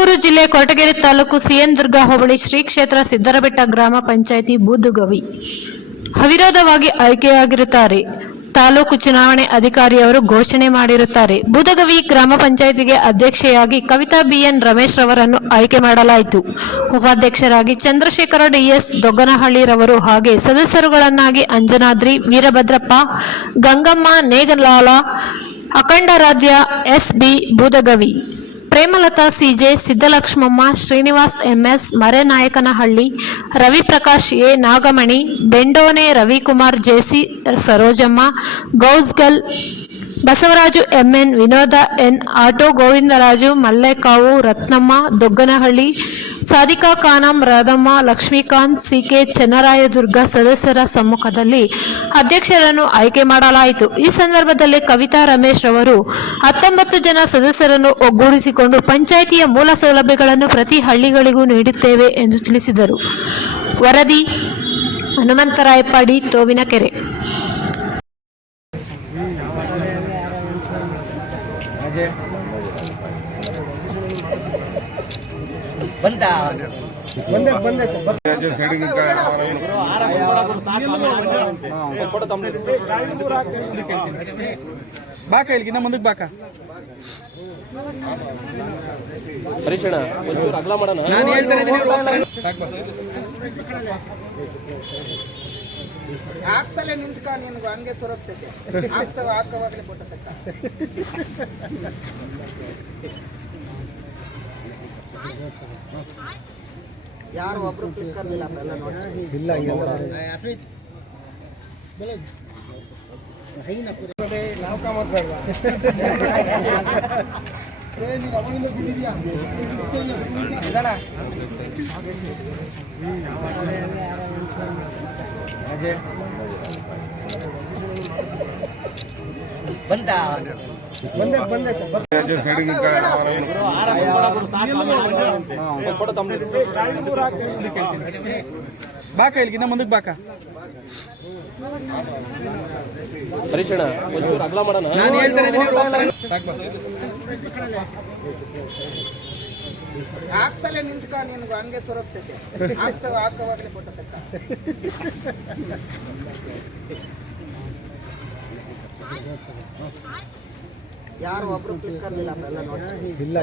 ತುಮಕೂರು ಜಿಲ್ಲೆ ಕೊರಟಗೆರೆ ತಾಲೂಕು ಸಿಎನ್ ದುರ್ಗ ಹೋಬಳಿ ಶ್ರೀ ಕ್ಷೇತ್ರ ಸಿದ್ದರಬೆಟ್ಟ ಗ್ರಾಮ ಪಂಚಾಯಿತಿ ಬೂದುಗವಿ ಅವಿರೋಧವಾಗಿ ಆಯ್ಕೆಯಾಗಿರುತ್ತಾರೆ. ತಾಲೂಕು ಚುನಾವಣೆ ಅಧಿಕಾರಿಯವರು ಘೋಷಣೆ ಮಾಡಿರುತ್ತಾರೆ. ಬೂದಗವಿ ಗ್ರಾಮ ಪಂಚಾಯಿತಿಗೆ ಅಧ್ಯಕ್ಷೆಯಾಗಿ ಕವಿತಾ ಬಿಎನ್ ರಮೇಶ್ ರವರನ್ನು ಆಯ್ಕೆ ಮಾಡಲಾಯಿತು. ಉಪಾಧ್ಯಕ್ಷರಾಗಿ ಚಂದ್ರಶೇಖರ ಡಿಎಸ್ ದೊಗ್ಗನಹಳ್ಳಿರವರು ಹಾಗೆ ಸದಸ್ಯರುಗಳನ್ನಾಗಿ Anjanadri, Veerabhadrappa, Gangamma, Negalala, Akhandaradhya S B. Boodagavi, Premalatha C J, Siddalakshmamma, Srinivas M S, Marenayakanahalli, Raviprakash A, Nagamani, Bendone Ravikumar, J C, Sarojamma, Gausgal, Basavaraju M N, Vinoda N, auto Govindaraju, Mallekavu, Ratnamma, Dogganahalli, Sadika Khanam, Radhamma, Lakshmikanth, C K, Chennarayadurga ಸದಸ್ಯರ ಸಮ್ಮುಖದಲ್ಲಿ ಅಧ್ಯಕ್ಷರನ್ನು ಆಯ್ಕೆ ಮಾಡಲಾಯಿತು. ಈ ಸಂದರ್ಭದಲ್ಲಿ ಕವಿತಾ ರಮೇಶ್ ರವರು 19 ಜನ ಸದಸ್ಯರನ್ನು ಒಗ್ಗೂಡಿಸಿಕೊಂಡು ಪಂಚಾಯಿತಿಯ ಮೂಲ ಸೌಲಭ್ಯಗಳನ್ನು ಪ್ರತಿ ಹಳ್ಳಿಗಳಿಗೂ ನೀಡುತ್ತೇವೆ ಎಂದು ತಿಳಿಸಿದರು. ವರದಿ ಹನುಮಂತರಾಯಪ್ಪ, ತೋವಿನಕೆರೆ. ಬಾಕ ಇಲ್ಲಿಗಿನ್ನ ಮುಂದಕ್ಕೆ ಬಾಕ ಪರೀಕ್ಷಣ ಒಂಚೂರು ಅಗಲ ಮಾಡೋಣ. ನಾನು ಹೇಳ್ತೇನೆ ಆಗ್ತಲೇ ನಿಂತ್ಕ ನಿನ್ಗೆ ಹಂಗೆ ಸೊರಗ್ತೈತೆ ಹಾಕವಾಗಲೇ ಕೊಟ್ಟತಕ್ಕ ಯಾರು ಒಬ್ರು ಕ್ಲಿಕ್ಕರ್ಲಿಲ್ಲ ಎಲ್ಲ ನೋಡಿ ಇಲ್ಲ ನಾವು ಕಾಮತ್ಬೇಡ ನೀನು ಅವನಿಂದ ಬಿದ್ದಿದ್ಯಾ ಬಂದ ಬಾಕ ಇಲ್ಲಿಗಿನ್ನ ಮುಂದಕ್ಕೆ ಬಾಕ ಪರೀಕ್ಷಣ ಒಂಚೂರು ಅಗಲ ಮಾಡೋಣ. ನಾನು ಹೇಳ್ತೇನೆ ಆಗ್ತಲೇ ನಿಂತ್ಕ ನಿನ್ಗೆ ಹಂಗೆ ಸೊರಗ್ತೈತೆ ಹಾಕವಾಗಲೇ ಕೊಟ್ಟತಕ್ಕ ಯಾರು ಒಬ್ರು ಕ್ಲಿಕ್ಕರ್ಲಿಲ್ಲ ಎಲ್ಲ ನೋಡಿ ಇಲ್ಲ